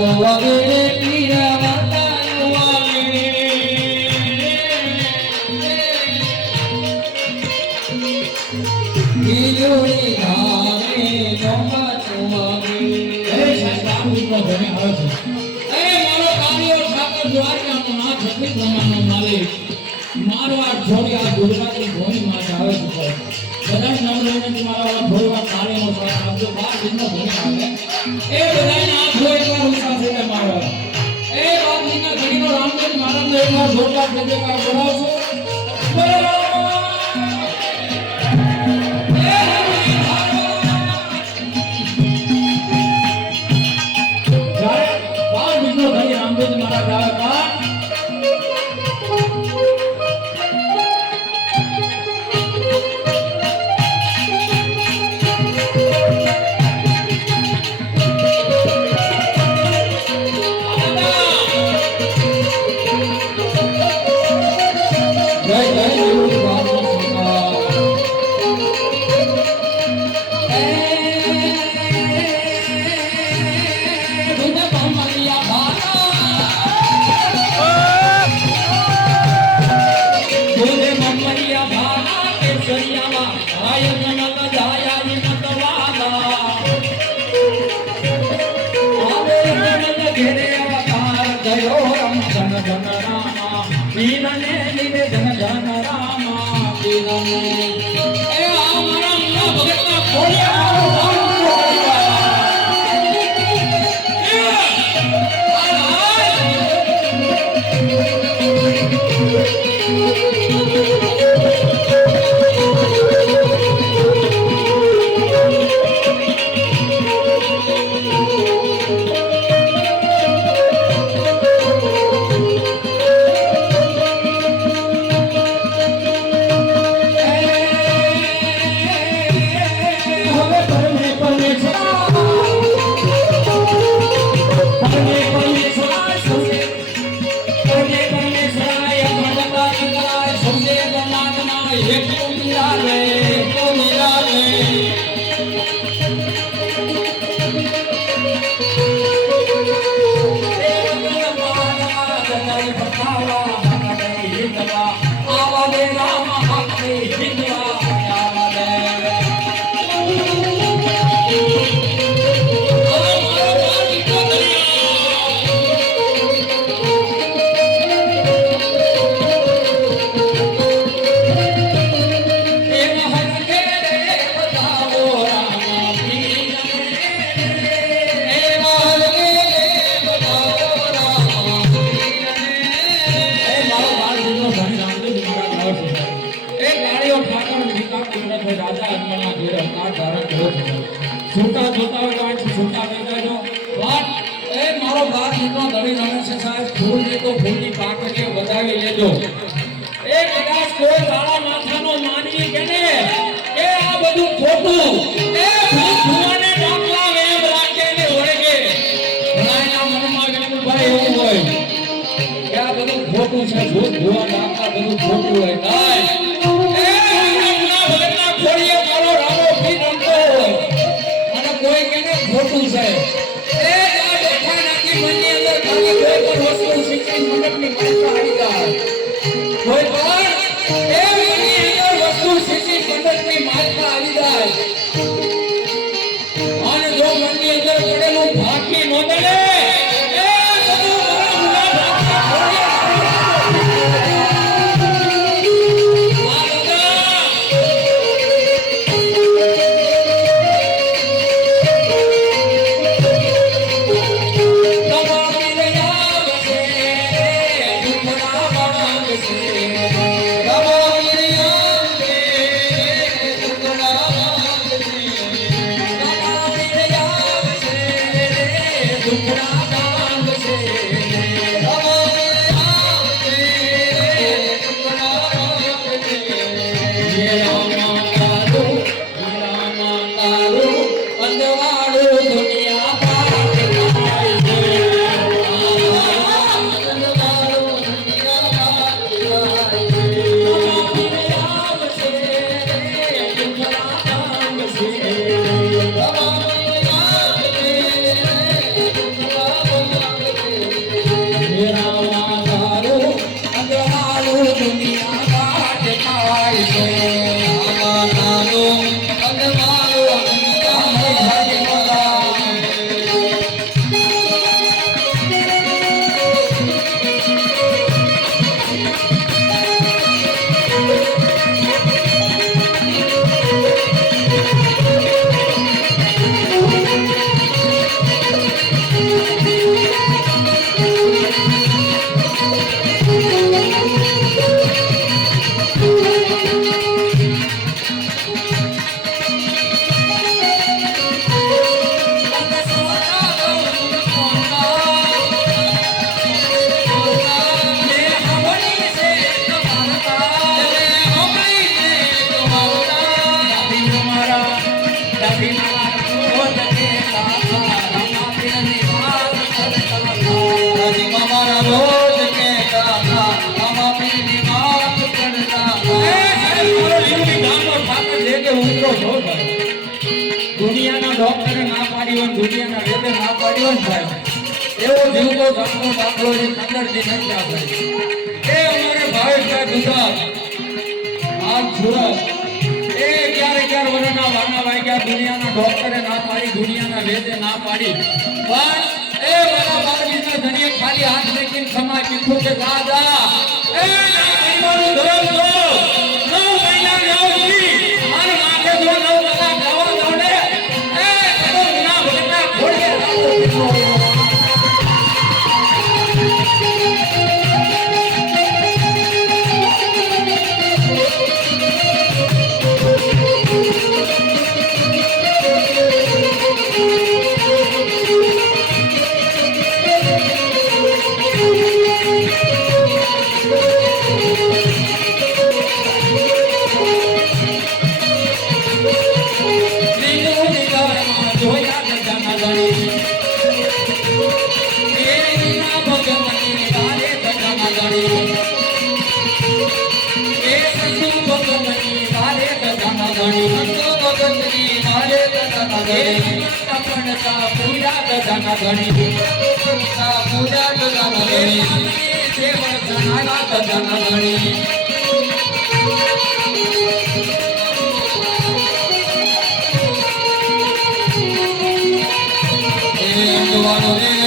વાતો વગેરે પીરા વાતાનો વાગેરે વીજળી ધારે ચોમાસુ વાગેરે એ સાહેબ મિત્રો ઘરે આવે છે એ મારો કાળિયો ઠાકર દ્વારકાનો નાથ હતી પ્રમાણનો માલિક મારો આ જોડી આ ગુજરાતી ધોની માં આવે છે બધા વિનંતી મારા ભોળવા કાળીનો સાથ આપજો. બાર દિનનો ધોની આવે. એ બધાને આ જોઈ એકવાર ઉત્સાહ છે મારો એ દિનના ધણીનો રામદેવ મહારાજનો એકવાર જોરદાર જયજયકાર બોલાવશો છૂટા જોતા હોય તો આથી છૂટા એ મારો દીકરો ધણી રમે છે સાહેબ ફૂલ તો ફૂલની પાકડીએ વધાવી લેજો એ કદાચ કોઈ કાળા માથાનો માનવી કે ને કે બધું ખોટું એ ભૂત ભુવાને ડાકલા વેમ રાખે ને વળગે ઘણાયના મનમાં વિપુલભાઈ એવું હોય કે આ બધું ખોટું છે ભૂત ભુવા ડાકલા બધું ખોટું હોય કાંઈ Thank you. વેદે ના ને એવો જીવતો જાણતો દાખલો છે પંદરથી નથી આપણે. એ અમારે ભાવેશભાઈ ગુજરાત. આજ સુરત એ અગિયાર અગિયાર વર્ષના વાના વાગ્યા, દુનિયાના ડોક્ટરે ના પાડી, દુનિયાના વેદે ના પાડી. પણ એ મારા બાળકીના ધણીએ ખાલી હાથ લેખીને ક્ષમા કીધું કે, દાદા, એ ના ધર્મ તપણતા પૂજા ગજાના ગણી. પૂજા ગજાના ગણી. એ સેવક ગણી. રે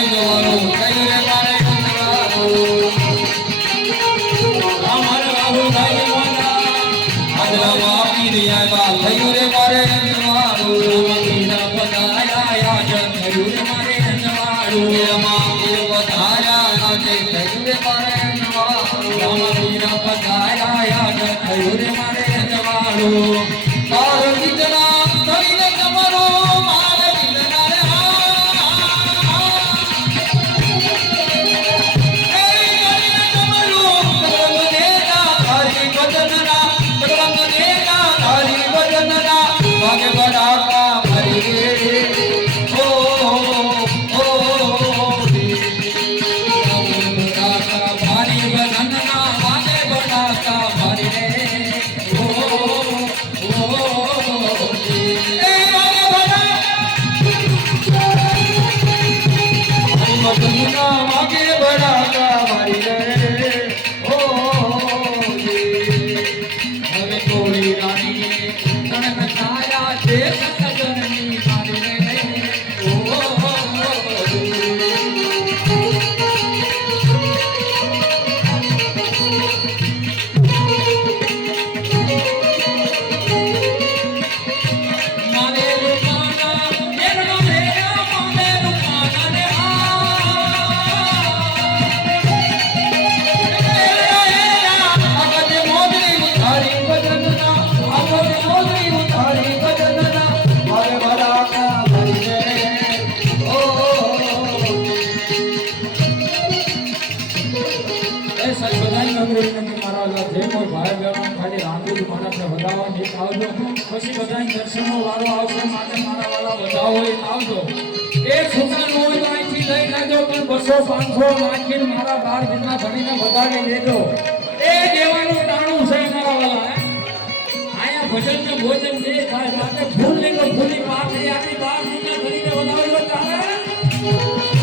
આવજો પછી બધા દર્શનનો વારો આવશે. માટે મારા વાલા વધાવો હોય આવજો એક છોકરા નો હોય તો લઈ લેજો પણ બસો પાંચસો નાખીને મારા બાર દિનના ભણીને વધારી લેજો. એ દેવાનું ટાણું છે મારા હે. ભજન ને ભોજન જે થાય માટે ફૂલ તો ફૂલી પાકડી આપણી બાર દિનના ભણીને ચાલે.